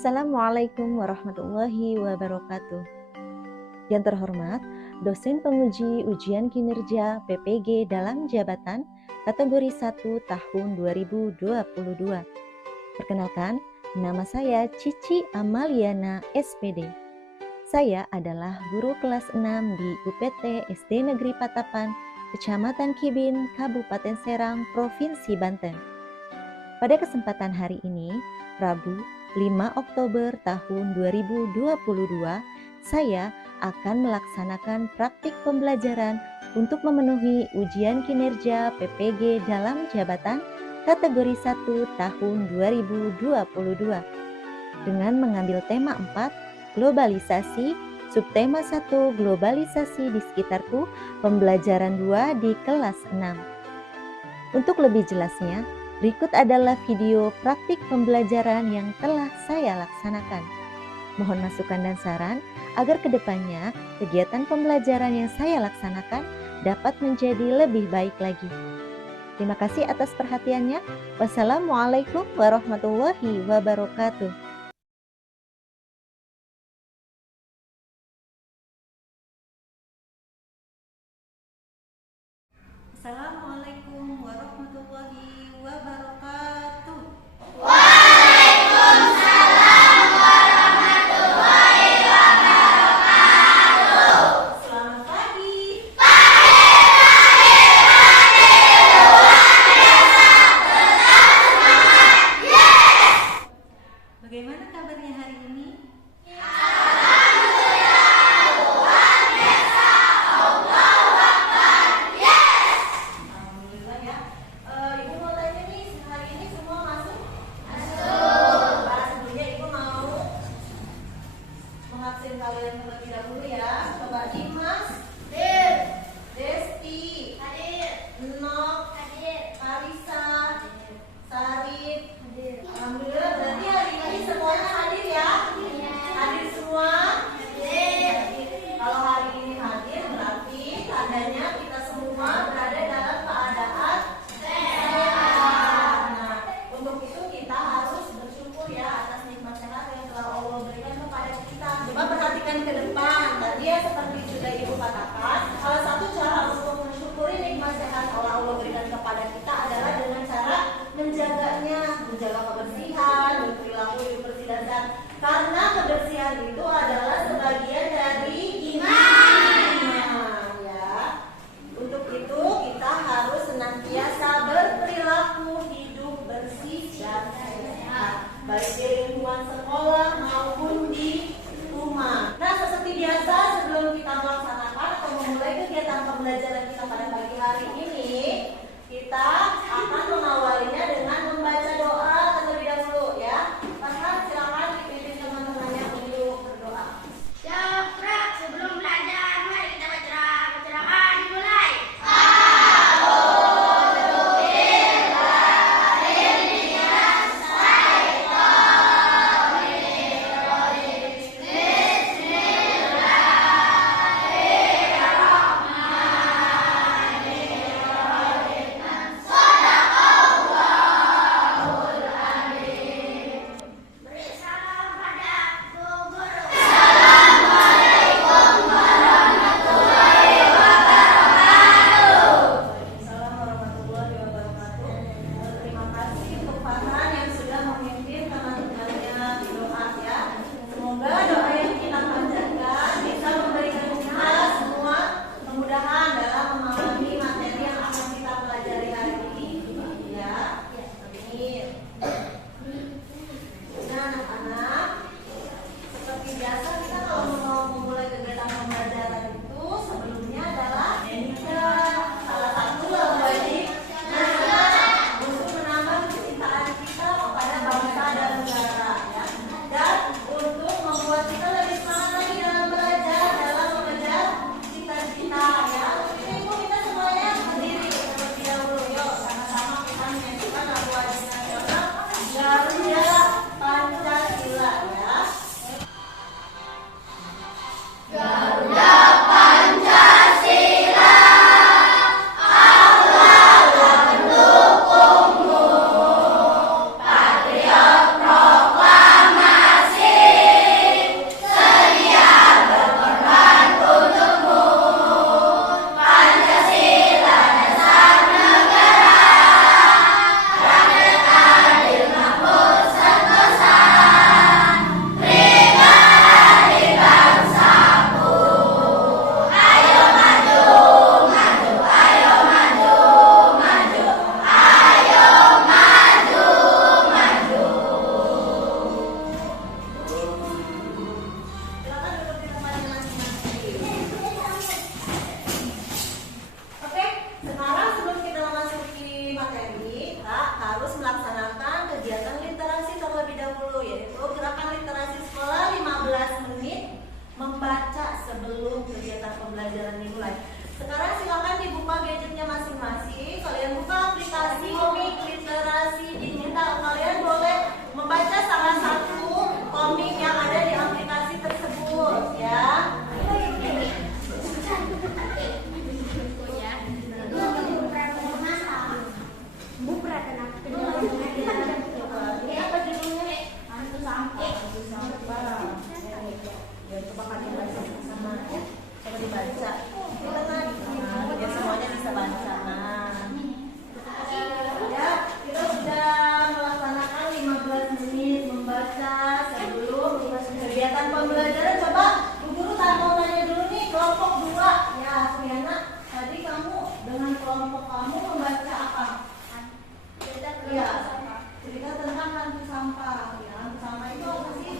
Assalamualaikum warahmatullahi wabarakatuh. Yang terhormat, dosen penguji ujian kinerja PPG dalam jabatan kategori 1 tahun 2022. Perkenalkan, nama saya Cici Amaliana SPD. Saya adalah guru kelas 6 di UPT SD Negeri Patapan, Kecamatan Kibin, Kabupaten Serang, Provinsi Banten. Pada kesempatan hari ini, Rabu 5 Oktober tahun 2022, saya akan melaksanakan praktik pembelajaran untuk memenuhi ujian kinerja PPG dalam jabatan kategori 1 tahun 2022 dengan mengambil tema 4, globalisasi, subtema 1, globalisasi di sekitarku, pembelajaran 2 di kelas 6. Untuk lebih jelasnya, berikut adalah video praktik pembelajaran yang telah saya laksanakan. Mohon masukan dan saran agar kedepannya kegiatan pembelajaran yang saya laksanakan dapat menjadi lebih baik lagi. Terima kasih atas perhatiannya. Wassalamualaikum warahmatullahi wabarakatuh. Assalamualaikum warahmatullahi wabarakatuh. Waalaikumsalam warahmatullahi wabarakatuh. Selamat pagi. Bagaimana kabarnya hari ini? Alhamdulillah ya. Ibu mau tanya nih, hari ini semua masuk? Masuk. Sebelumnya Ibu mau mengabsen kalian terlebih dahulu ya. Coba Dimas, Desti, Nok, Karisa, Sarif. Alhamdulillah, berarti hari ini semuanya hadir ya? Hadir semua? Kalau hari ini hadir berarti tandanya kita semua berada dalam keadaan sehat. Nah, untuk itu kita harus bersyukur ya atas nikmat sehat yang telah Allah berikan kepada kita. Coba perhatikan ke depan. Tadi ya seperti sudah Ibu katakan, salah satu cara untuk mensyukuri nikmat sehat yang Allah berikan kepada kita adalah dengan cara menjaganya, menjaga kebersihan, berperilaku hidup bersih dan sehat. Karena kebersihan itu adalah sebagian dari iman. Ya. Untuk itu kita harus senantiasa berperilaku hidup bersih dan sehat, baik di lingkungan sekolah maupun di rumah. Nah, seperti biasa sebelum kita melaksanakan atau memulai kegiatan pembelajaran kita pada pagi hari ini, kita akan mengawalinya dengan membaca doa terlebih dahulu ya. Farhan, silakan dipimpin teman-temannya untuk berdoa. Sebelum belajar, mari kita baca dimulai. sebelum kegiatan pembelajaran dimulai. Sekarang silakan dibuka gadgetnya masing-masing. Kalian buka aplikasi komik literasi digital. Kalian boleh membaca salah satu komik yang ada di aplikasi tersebut, ya. Ini apa judulnya? Hantu sampah. Hantu sampah. Ya, coba kalian baca sama ya. Coba dibaca. Kita kan biar semuanya bisa baca. Nah, ya, kita sudah melaksanakan 15 menit membaca sebelum kegiatan pembelajaran. Coba Bu Guru mau tanya dulu nih kelompok 2. Ya, Suliana, tadi kamu dengan kelompok kamu membaca apa? Iya, cerita tentang hantu sampah. Ya, hantu sampah itu apa sih?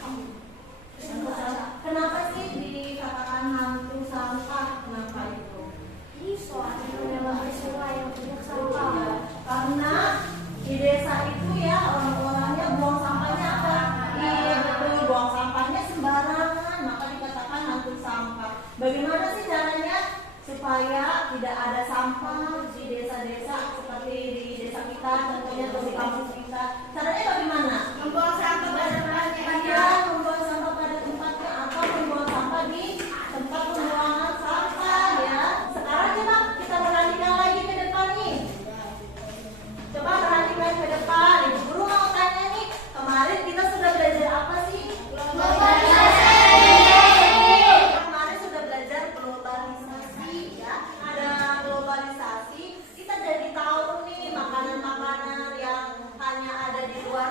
Hantu sampah. Kenapa sih dikatakan hantu sampah? Kenapa itu? Karena di desa itu ya orang-orangnya buang sampahnya apa? Iya betul, buang sampahnya sembarangan, maka dikatakan hantu sampah. Bagaimana sih caranya supaya tidak ada sampah di desa-desa seperti di desa kita, contohnya atau di kampus kita? Caranya bagaimana? Membuang sampah pada tempatnya. Ya, membuang sampah pada tempatnya atau membuang sampah di tempat pembuangan sampah ya. Sekarang coba kita perhatikan lagi ke depan nih. Coba perhatikan ke depan. Ibu Guru mau tanya nih, kemarin kita sudah belajar apa sih? Kemarin sudah belajar globalisasi ya. Ada globalisasi, kita jadi tahu nih makanan-makanan yang hanya ada di luar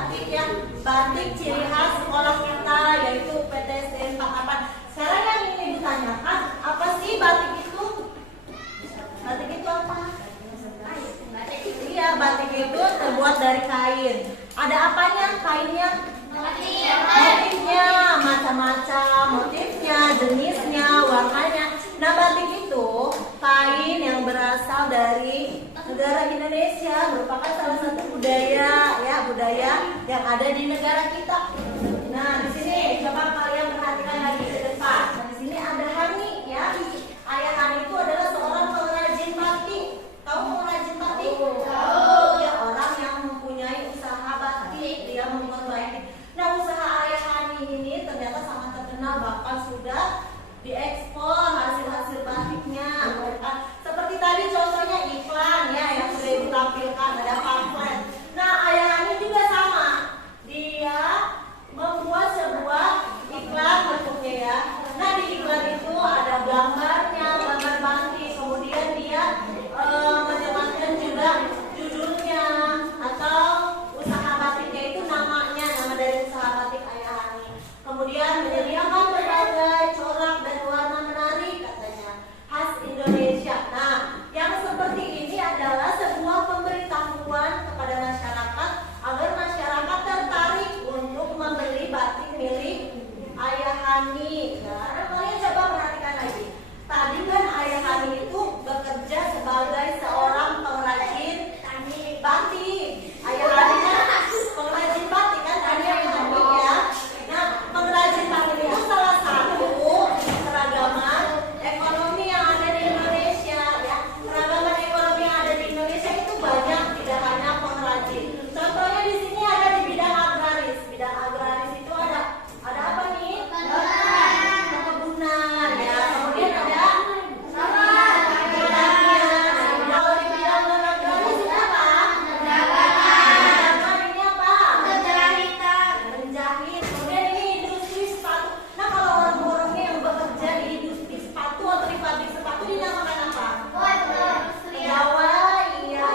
batik ya, batik ciri khas sekolah kita yaitu PTSD 48. Sekarang yang ingin Ibu tanyakan, apa sih batik itu? Batik itu apa? Iya, batik itu terbuat dari kain. Ada apanya kainnya? Motifnya macam-macam, motifnya, jenisnya, warnanya. Nah, batik itu kain yang berasal dari negara Indonesia, merupakan salah satu budaya yang ada di negara kita. Nah, di sini coba kalian perhatikan lagi ke depan. Nah, di sini ada Hani ya. Ayah Hani itu adalah seorang pengrajin batik. Tahu pengrajin batik? Tahu. Ya, orang yang mempunyai usaha batik, dia membuat batik. Nah, usaha ayah Hani ini ternyata sangat terkenal, bahkan sudah diekspor hasil-hasil batiknya. Seperti tadi contohnya iklan ya yang sudah ditampilkan, ada pamflet. Nah, ayah Hani juga sama. Dia membuat sebuah iklan bentuknya ya. Nah, di iklan itu ada gambarnya, gambar batik. Kemudian dia menjelaskan juga judulnya atau usaha batiknya itu namanya, nama dari usaha batik ayah Hani. Kemudian menyediakan berbagai corak dan warna menarik katanya khas Indonesia. Nah, yang seperti ini adalah sebuah pemberitahuan kepada masyarakat agar masyarakat tertarik untuk membeli batik milik ayah Hani. Nah, kalian coba perhatikan lagi. Tadi kan ayah Hani itu bekerja sebagai seorang pengrajin batik. Ayah Hani kan pengrajin batik kan tadi ayah Hani ya. Nah, pengrajin batik itu salah satu keragaman ekonomi yang ada di Indonesia ya. Keragaman ekonomi yang ada di Indonesia itu banyak, tidak hanya pengrajin. Contohnya di sini ada di bidang agraris. Bidang agraris itu ada apa nih? Perkebunan ya. Kemudian ada pertanian. Kalau di bidang non agraris itu apa? Perdagangan. Ini apa? Menjahit. Kemudian ini industri sepatu. Nah, kalau orang-orangnya yang bekerja di industri sepatu atau di pabrik sepatu dinamakan apa? Pegawai, iya,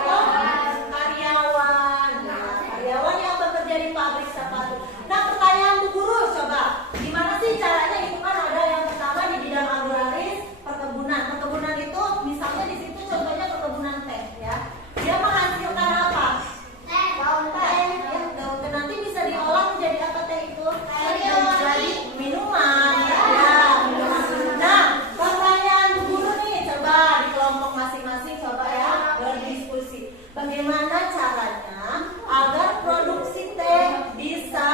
karyawan. Nah, karyawan yang bekerja di pabrik sepatu. Nah, pertanyaan Bu Guru, coba gimana sih caranya? Itu kan ada yang pertama di bidang agraris, perkebunan. Perkebunan itu misalnya di situ contohnya perkebunan teh ya. Dia menghasilkan apa? Daun teh. Ya, daun teh nanti bisa diolah menjadi apa teh itu? Menjadi minuman. Ya, minuman. Nah, pertanyaan Bu Guru nih, coba di kelompok masing-masing coba ya berdiskusi. Bagaimana caranya agar produksi teh bisa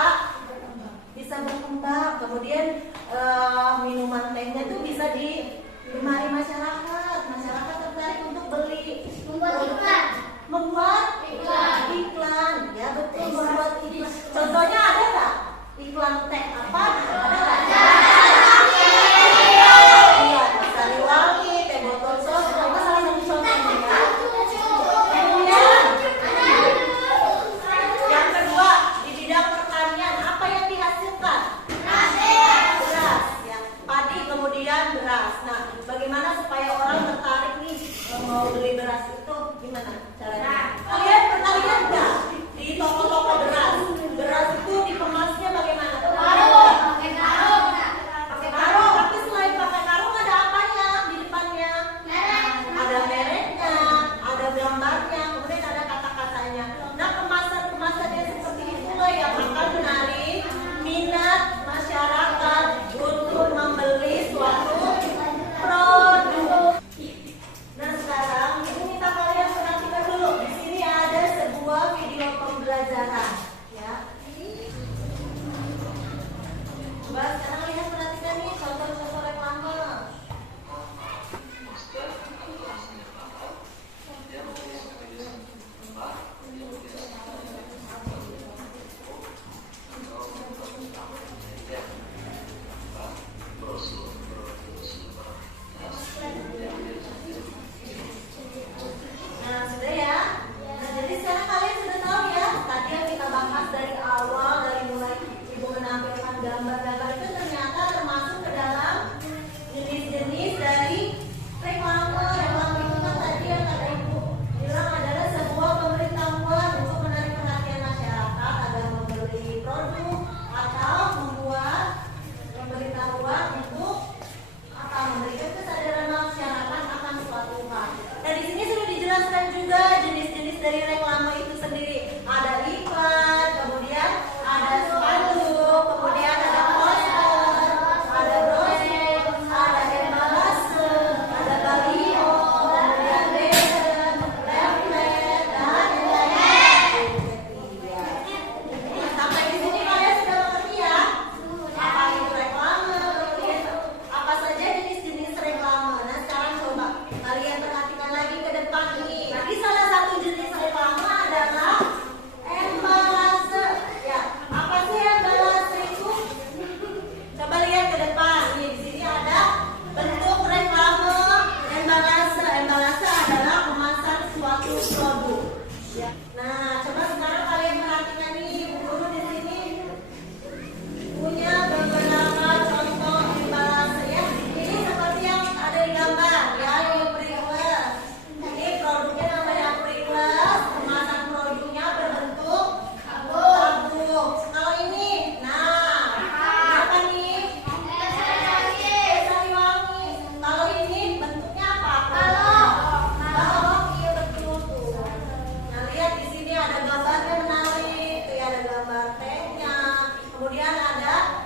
Kemudian ada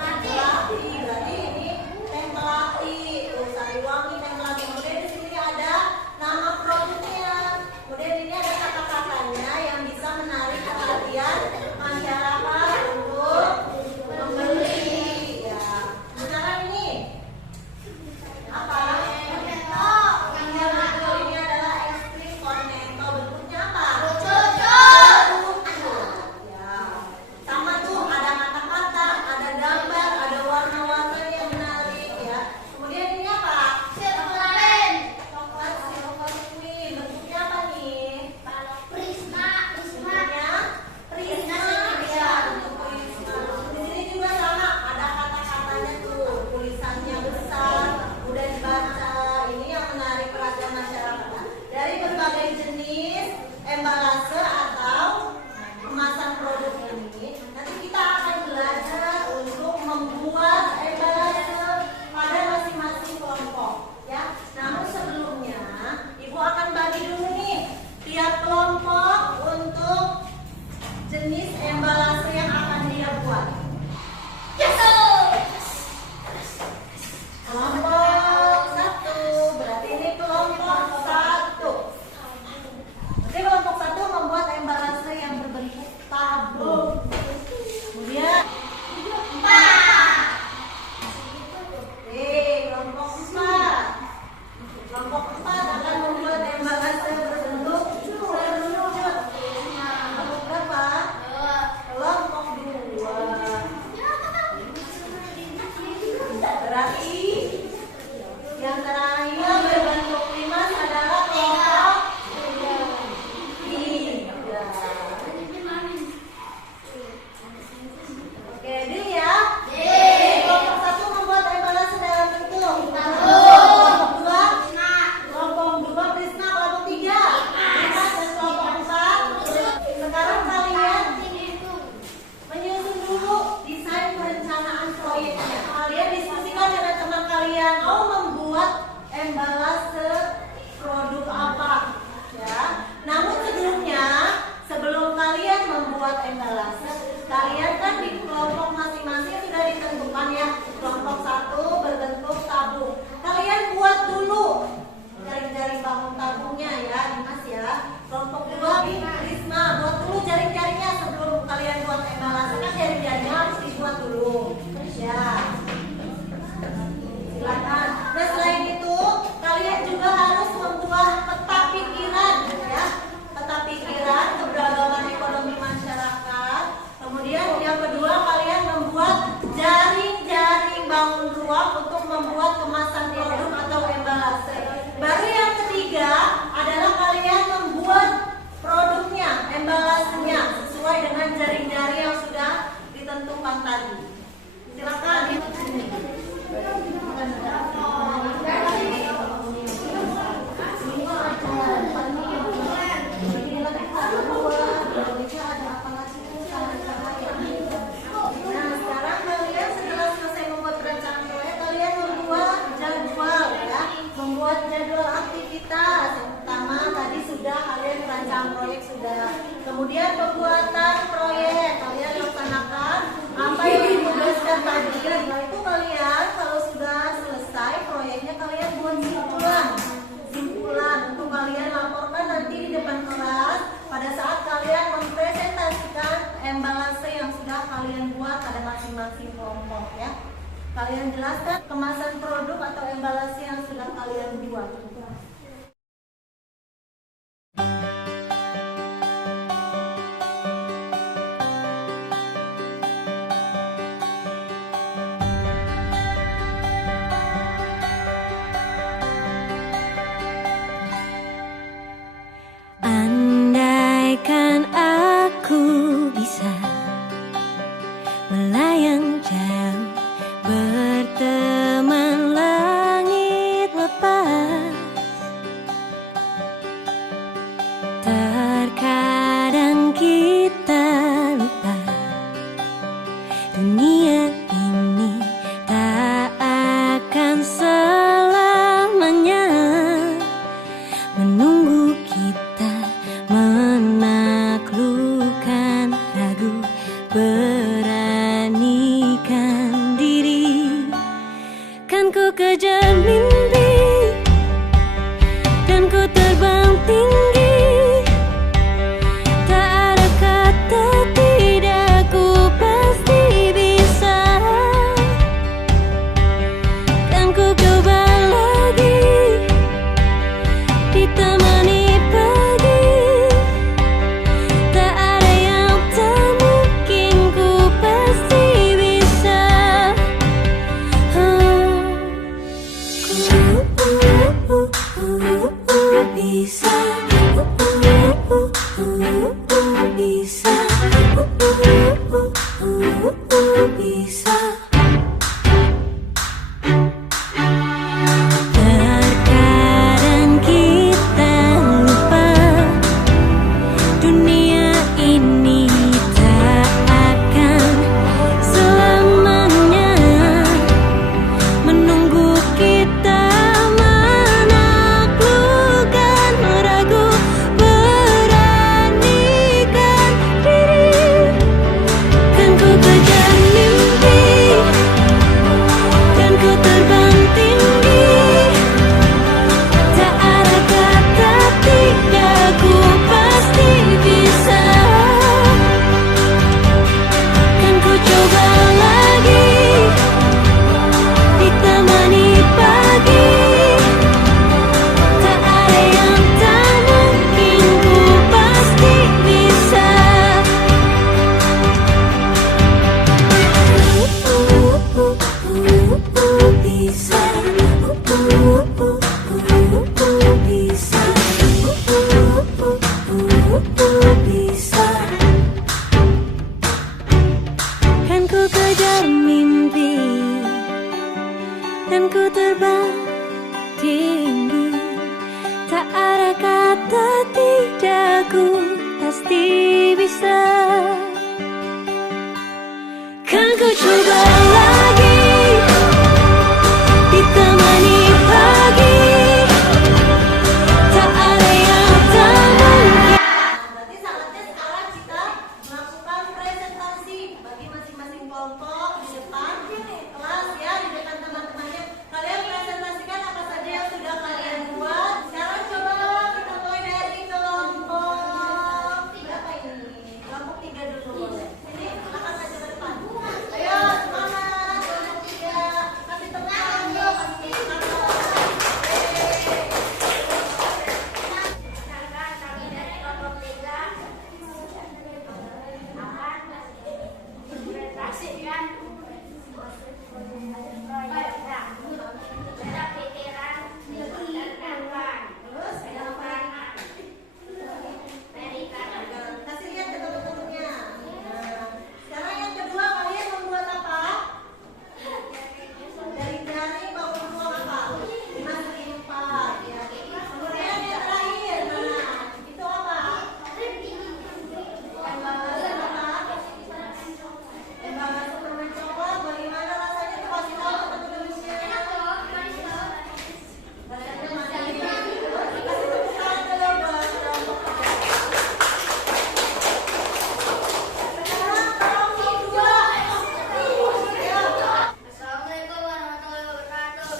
tempelati, berarti ini tempelati, tuh Sariwangi tempelati. Kemudian di sini ada nama produknya. Kemudian ini ada kata-katanya yang bisa menarik perhatian masyarakat untuk membeli. Ya, misalkan ini apa? Ini adalah es krim cornetto. Bentuknya apa? Ya. Sama tuh ada kata-kata, ada gambar, ada warna-warna yang menarik ya. Kemudian ini apa? Coklat silver queen. Bentuknya apa nih? Bentuknya prisma ya, bentuk prisma. Di sini juga sama, ada kata-katanya tuh, tulisannya besar, mudah dibaca. Ini yang menarik perhatian masyarakat. Dari berbagai jenis embalase atau kemasan produk ini, nanti kita akan belajar untuk membuat embalase pada masing-masing kelompok ya. Namun sebelumnya Ibu akan bagi dulu nih tiap kelompok untuk jenis embalase yang akan dia buat. Kelompok 1, berarti ini kelompok 1. Jadi kelompok 1 membuat embalase yang berbentuk tabung. Kemudian kelompok 4. Kelompok 4 akan membuat embalase berbentuk kerucut. Kelompok berapa? Kelompok 2. Berarti yang terakhir berbentuk limas adalah kelompok 3. Oke, deal ya. Kelompok 1 membuat embalase dalam bentuk kelompok 2 prisma, kelompok 3 limas, dan kelompok 4. Sekarang kalian menyusun dulu desain perencanaan proyeknya. Kalian diskusikan dengan teman kalian mau membuat embalase produk apa ya. Namun sebelum kalian membuat embalase, kalian kan di kelompok masing-masing sudah ditentukan ya. Kelompok 1 berbentuk tabung. Kalian buat dulu jaring-jaring bangun tabungnya ya, Dimas ya. Kelompok 2 prisma, buat dulu jaring-jaringnya sebelum kalian buat embalase. Kan jaring-jaringnya harus dibuat dulu ya. Silakan. Nah, selain itu kalian juga harus membuat peta pikiran ya. Peta pikiran keberagaman ekonomi masyarakat. Kemudian yang kedua, kalian membuat jaring-jaring bangun ruang untuk membuat kemasan produk atau embalase. Baru yang ketiga adalah kalian membuat produknya, embalasenya sesuai dengan jaring-jaring yang sudah ditentukan tadi. Silakan. Nah, sekarang kalian setelah selesai membuat perencanaan proyek, kalian membuat jadwal ya, membuat jadwal aktivitas. Yang pertama tadi sudah kalian perencanaan proyek sudah. Kemudian pembuatan proyek kalian laksanakan apa yang ditugaskan tadi. Setelah itu kalian kalau sudah selesai proyeknya, kalian buat simpulan untuk kalian laporkan nanti di depan kelas pada saat kalian mempresentasikan embalase yang sudah kalian buat pada masing-masing kelompok ya. Kalian jelaskan kemasan produk atau embalase yang sudah kalian buat. Andaikan aku bisa melayang jauh, berteman langit lepas, Kan ku coba lagi, ditemani pagi, tak ada yang tak mungkin. Berarti saatnya sekarang kita melakukan presentasi bagi masing-masing kelompok di depan kelas ya, di depan teman-temannya. Kalian presentasikan apa saja yang sudah kalian buat. Sekarang coba kita mulai dari kelompok berapa ini? Kelompok 3 dulu boleh. Ini akan saja ke depan. Ayo semangat kelompok 3. Kasih tepuk tangan dulu, kasih tepuk tangan. Kasih lihat ke teman-temannya. Nah, sekarang yang kedua kalian membuat apa? Dari jari mau membuat apa? 5 segi 4 ya. Kemudian yang terakhir, nah itu apa? Embalasan apa? Embalasan permen coklat. Bagaimana rasanya tuh, kasih tahu teman-temannya. Rasanya masih kasih tepuk tangan dulu buat kelompok pertama. Sekarang kelompok 2. Ayo. Assalamualaikum warahmatullahi wabarakatuh.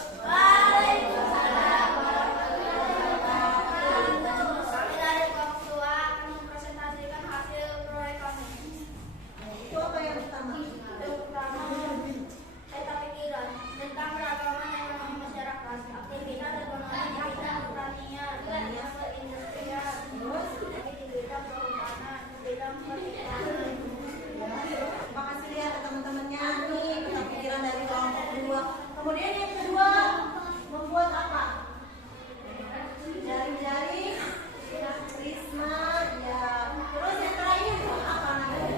Kami dari kelompok 2 akan mempresentasikan hasil proyek kami. Itu apa yang pertama? Yang pertama, peta pikiran tentang keragaman ekonomi masyarakat, aktivitas ekonomi di bidang pertanian, bidang perindustrian, di bidang kehutanan, di bidang perikanan. Coba kasih lihat ke teman-temannya nih peta pikiran dari kelompok 2. Kemudian yang kedua membuat apa? Jari-jari, prisma, ya. Terus yang terakhir apa namanya?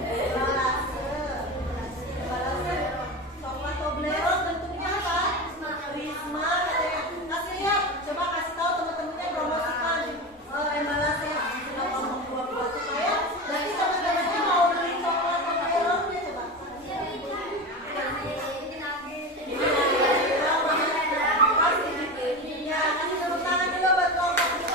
Embalasan coklat Toblerone, bentuknya apa? Prisma katanya. Kasih lihat, coba kasih tahu teman-temannya, promosikan embalasannya. Sudah kelompok 2 buat supaya nanti teman-temannya mau beli coklat Toblerone nya coba. Ya, kasih tepuk tangan dulu buat kelompok 2.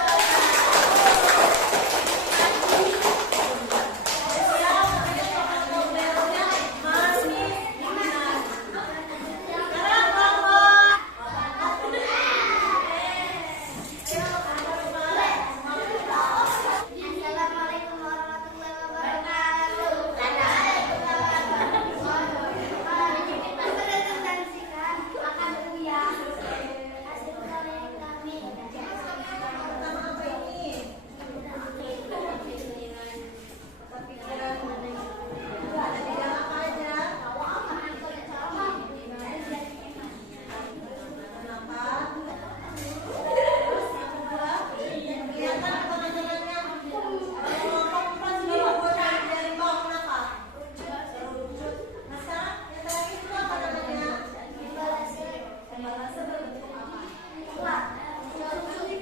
Assalamualaikum warahmatullahi wabarakatuh. Mempresentasikan akan kuliah hasil proyek kami. Pertama apa ini? Peta pikiran. Ada bidang apa aja? Kenapa? Terus yang kedua, kelihatan ke teman-temannya. Kelompok 4 sudah membuat dari bawah, kenapa? Serucut. Nah sekarang yang terakhir itu apa namanya? Embalasan berbentuk apa?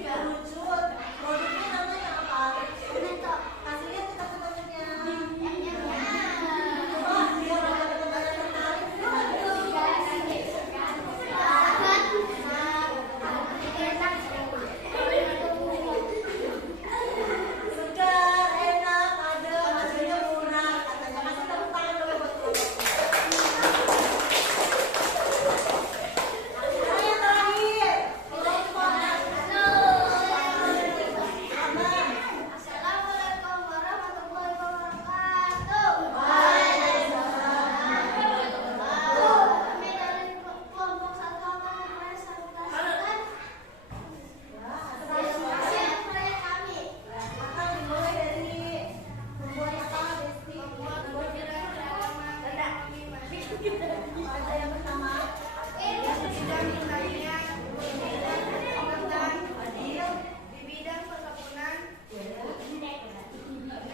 Kerucut. Produknya namanya apa? Kasih lihat ke teman-temannya. Coba biar teman-teman tertarik. Segar, enak, adem, harganya murah. Katanya kasih tepuk tangan dulu buat kelompok. Sekarang yang terakhir, kelompok Aman. Assalamualaikum warahmatullahi wabarakatuh. Kami dari kelompok 1 akan mempresentasikan hasil proyek kami. Akan dimulai dari membuat apa, Desti? Membuat bidang keragaman ekonomi masyarakat. Ada yang pertama, Di bidang pertanian, di bidang perkebunan, di bidang perkebunan, di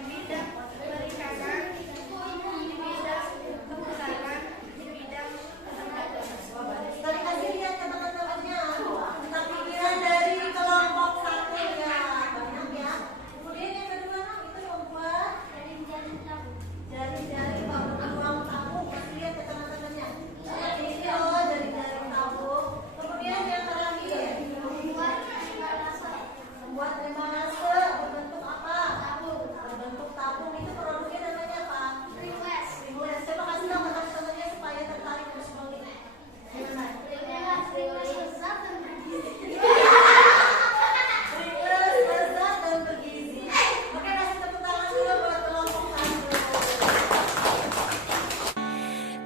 bidang perikanan, di bidang kehutanan, di bidang olahraga. tadi kasih lihat ke teman-temannya peta pikiran dari kelompok 1 ya, banyak ya. Kemudian yang kedua itu membuat jari-jari buang tamu. Kasih lihat ke teman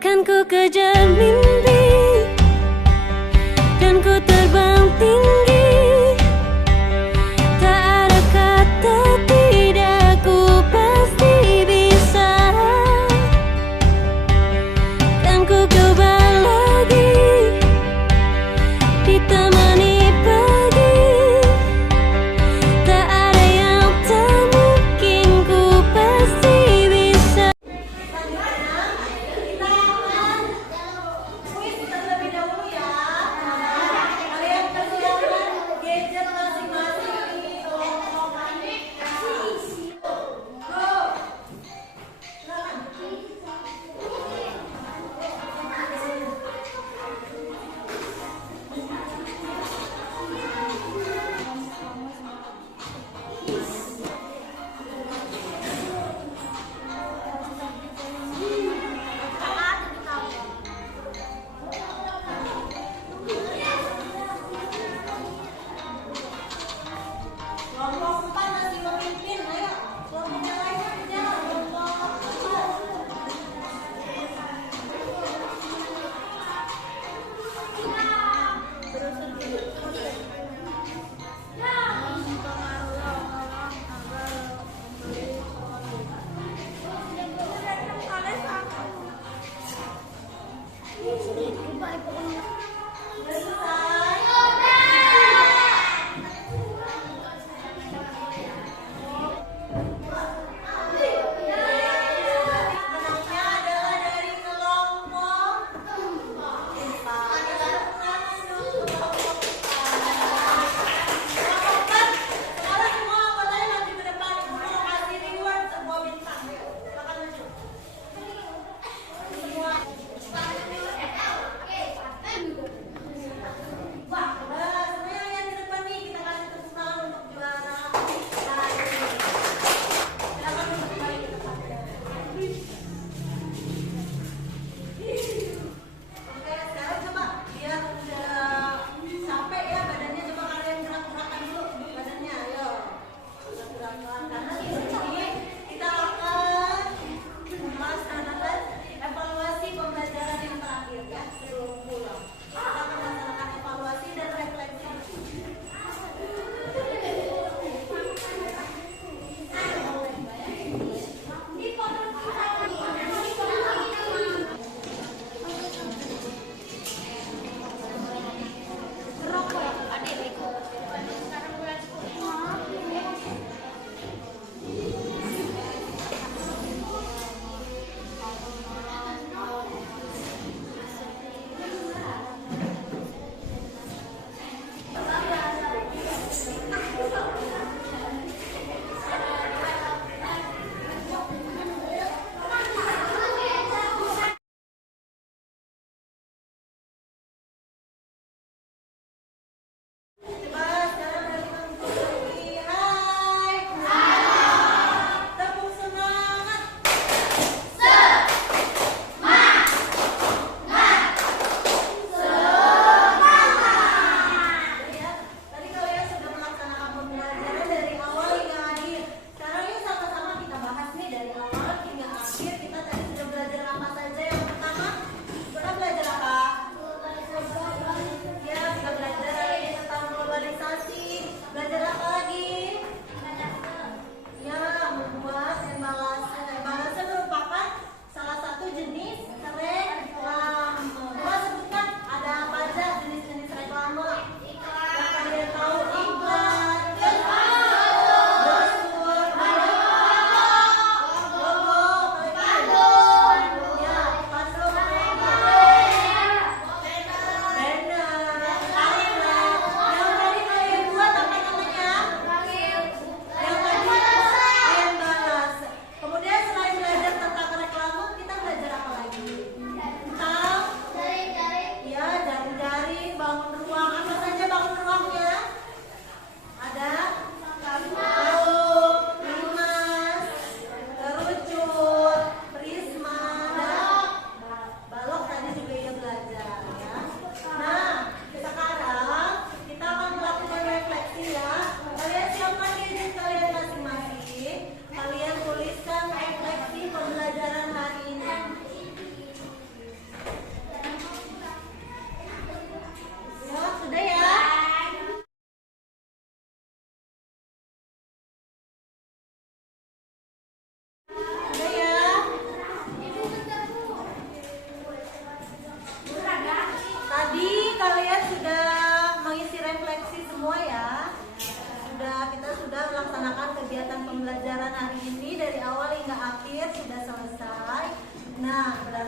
Kan ku kejar mimpi dan ku terbang tinggi. Tak ada kata tidak, ku pasti bisa. Kan ku coba lagi, ditemani pagi. Tak ada yang tak mungkin, ku pasti bisa.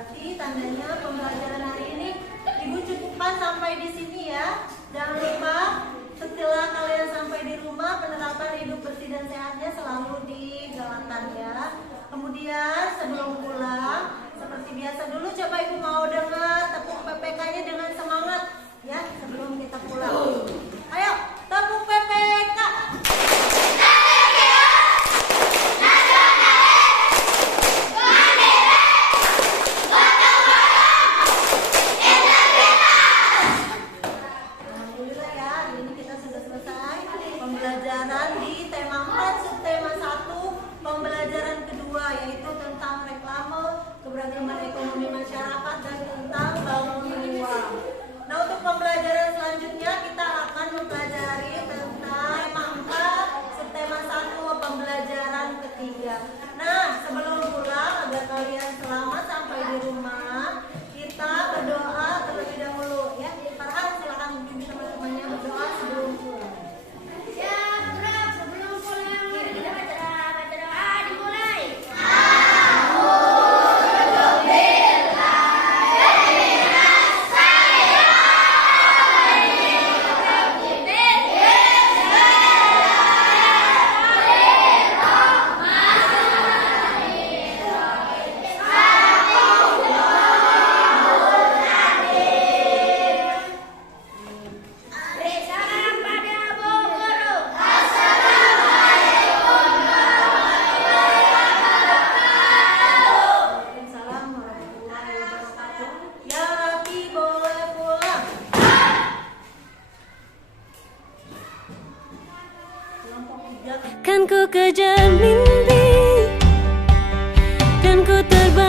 Berarti tandanya pembelajaran hari ini Ibu cukupkan sampai di sini ya. Jangan lupa setelah kalian sampai di rumah, penerapan hidup bersih dan sehatnya selalu digalakan ya. Kemudian sebelum pulang, seperti biasa dulu coba Ibu mau dengar tepuk PPK-nya dengan semangat ya sebelum kita pulang. Ayo, tepuk PPK. Alhamdulillah ya, hari ini kita sudah selesai pembelajaran di tema 4 subtema 1, pembelajaran kedua yaitu tentang reklame, keberagaman ekonomi masyarakat dan tentang bangun ruang. Nah, untuk pembelajaran selanjutnya kita akan mempelajari tentang tema 4 subtema 1, pembelajaran ketiga. Nah, sebelum pulang agar kalian selamat sampai di rumah, kita berdoa terlebih dahulu ya. Farhan silakan bimbing teman-temannya berdoa sebelum pulang. Ya, Prof, sebelum pulang kita baca doa dimulai. Salam pada Bu Guru. Waalaikumsalam warahmatullahi wabarakatuh. Ya Rabbi, boleh pulang. Kelompok 3. Kan ku kejar mimpi dan ku terbang